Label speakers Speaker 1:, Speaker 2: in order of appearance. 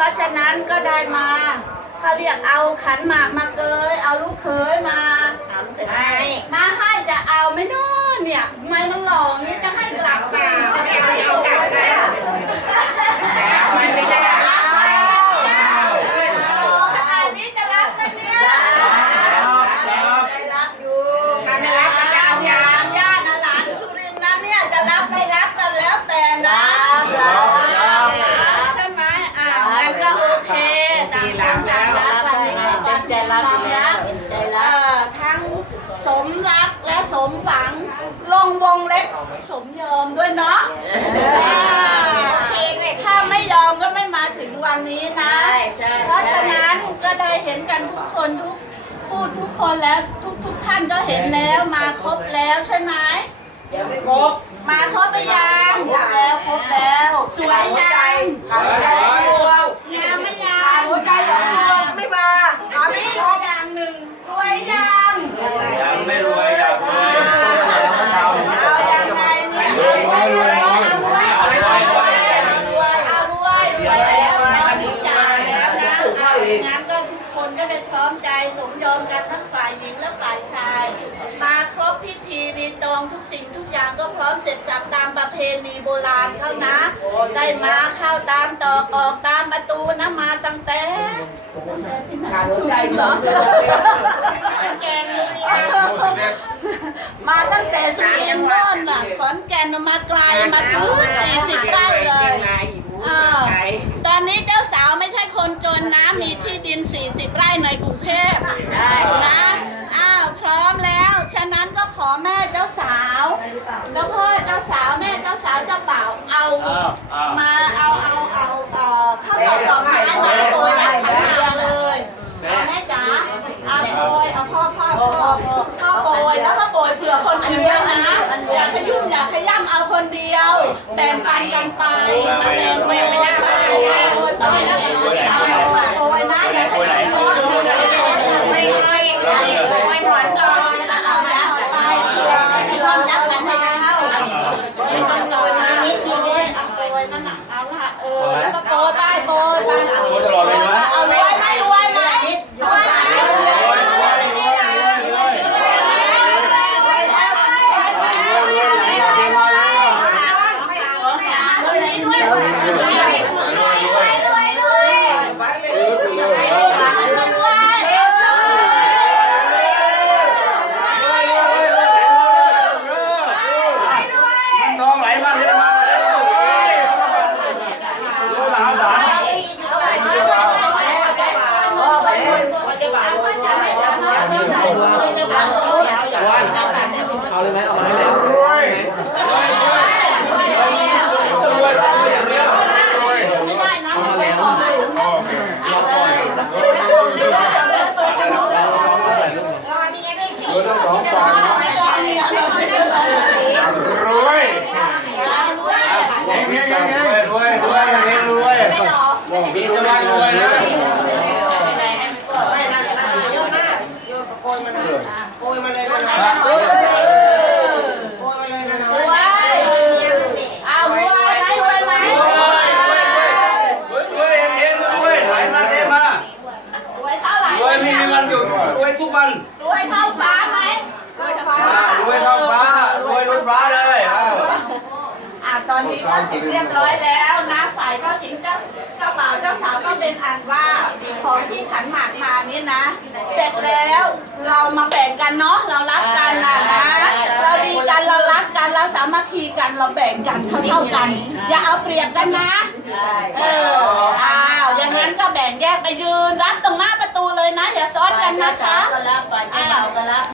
Speaker 1: ราะฉะนั้นก็ได้มาเขาเรียกเอาขันหมากมาเกย เอาลูกเขยมา
Speaker 2: ให้
Speaker 1: มาให้จะเอาไหม่นู้นเนี่ย ไม่มันหลอกนี่จะให้กลับค่ะ
Speaker 2: ไม่เอาเอากลับได้เอาไม่ได้
Speaker 1: ขนาดนี้จะรับไหมเนี่ย
Speaker 2: ได้รับอยู่ถ้าไม่รับก็จะเอา
Speaker 1: อย่ายา ญาตินะหลานสุรินทร์นะเนี่ยจะรับไม่รับกันแล้วแต่นะใช่ไหมอ่างั้นก็โอเคต่างคนต่างรักวันนี้ก็วันแห่ง ความรัก
Speaker 2: ใจ
Speaker 1: เอ่
Speaker 2: รัก
Speaker 1: อทั้งสมรักและสมหวัง ลงวงเล็บสมยอมด้วยเนาะถ้าไม่ยอมก็ไม่มาถึงวันนี้นะ
Speaker 2: ใช่
Speaker 1: เพราะฉะนั้นก็ได้เห็นกันทุกคนทุกพูดทุกคนแล้วทุกทุกท่านก็เห็นแล้วมาครบแล้วใช่ไหม
Speaker 2: เดี๋ยวไม่ครบ
Speaker 1: มาครบไปยังครบแล้วครบแล้วสวยยัง
Speaker 2: ขาดหัวใจดวง
Speaker 1: งามไหม่ยัง
Speaker 2: ขาดหัวใจสองดวงไม่มาหา
Speaker 1: อัน
Speaker 2: ไม่
Speaker 1: นี้
Speaker 2: ครบ
Speaker 1: อย่างหนึ่งรวยยัง
Speaker 3: ยังไม่รวยอยากรวย
Speaker 1: เอายังไงเนี่ยเอารวยเอารวยเอารวยเอารวยเอารวยรวยแล้วเอาทุกอย่างแล้วนะงั้นก็ทุกคนก็ได้พร้อ มใจสมยอมกันทั้งฝ่ายหญิงและฝ่ายชาย มาครบพิธีรีตองทุกสิ่งทุกอย่างก็พร้อมเสร็จสับตามประเพณีโบราณเขานะ ได้มาเข้าตามตอกออกตามประตูนะมาตั้งแต่
Speaker 2: ขาดหัวใจสองดวงแกงนี่
Speaker 1: มาตั้งแต่สุรินทร์โน่นน่ะขอนแก่นมาไกลมาถึงสี่สิบไร่เลยอ่าตอนนี้เจ้าสาว ไม่ใช่คนจนนะ มีที่ดิน 40 ไร่ในกรุงเทพได้นะ อ้าวพร้อมแล้ว ฉะนั้นก็ขอแม่เจ้าสาวแล้วพ่อเจ้าสาวแม่เจ้าสาวเจ้าบ่าวเอา
Speaker 3: อ้าวอ้าว
Speaker 1: มาเอาเอาเอาเอ่อข้าวตอกดอกไม้มาโปรยแล้วทั้งทางเลยเอาแม่จ๋าเอาโปรยเอาพ่อพ่อพ่อพ่อโปรยแล้วก็โปรยเผื่อคนอื่นด้วยนะ อย่าขยุ่มอย่าขย้ำเอาคนเดียว แบ่งปันกันไปนะแบ่งโปรยไปโปรยไปเอาโปรยนะอย่าขยุ่มเนาะ
Speaker 2: ไม่ไม่ไม่หวานก่อน
Speaker 1: จะเอาอย่าเอาไป ไอ้รอนจับกันให้กันเข้าโปรยก่อนก่อนนะนิดเดียวเอาโปรยนั่นน่ะเอาละเออแล้วก็โปรยไปโปรยไป
Speaker 3: รวยตลอดเลยนะ
Speaker 1: เอารวยไหมรวยไหมรวยไหมรวยไหม
Speaker 3: รวยรวยรวยรวยรวยไหลมาเทมาแล้ว น้องไหลมาเทมารู้หลานหลาน
Speaker 4: เอาเลยไหมเอามาให้แล้ว
Speaker 3: รวยรวยรวยรวยรวยอย่างเดียว
Speaker 1: ไม่ได้นะมันไม่พอ เอาเลย
Speaker 5: เราต้องสองฝ่ายนะรวยเฮ้ยเฮ้ยเฮ้ย
Speaker 3: รวยรวยรวยรวยมีจะมารวยนะ
Speaker 2: โกยมาเลยโกยมาเลยนะโกยมาเลยนะ
Speaker 1: รวยเอารวยไหมรวยไหม
Speaker 3: รวยรวยเองเองรวยไหลมาเทมาร
Speaker 1: วยเท่าไหร่
Speaker 3: รวยไม่มีวันหยุดรวย ทุกวัน
Speaker 1: รวยเท่าฟ้าไหมรวยเท่าฟ้าร
Speaker 3: วยเท่าฟ้ารวยล้นฟ้าเลยอ้าว
Speaker 1: อะตอนนี้ก็เสร็จเรียบร้อยแล้วนะฝ่ายก็ถึงเจ้าเจ้าบ่าวเจ้าสาวก็เป็นอันว่าของที่ขันหมากมานี่นะ เสร็จแล้วเรามาแบ่งกันเนาะเรารักกันนะนะเราดีกันเรารักกันเราสามัคคีกันเราแบ่งกันเท่าเท่าๆกัน อย่าเอาเปรียบกันนะ เอออ้าวอย่างนั้นก็แบ่งแยกไปยืนรับตรงหน้าประตู เลยนะอย่าซ้อนกันนะคะ
Speaker 2: ก็รับไปเจ้าบ่าวก็รับ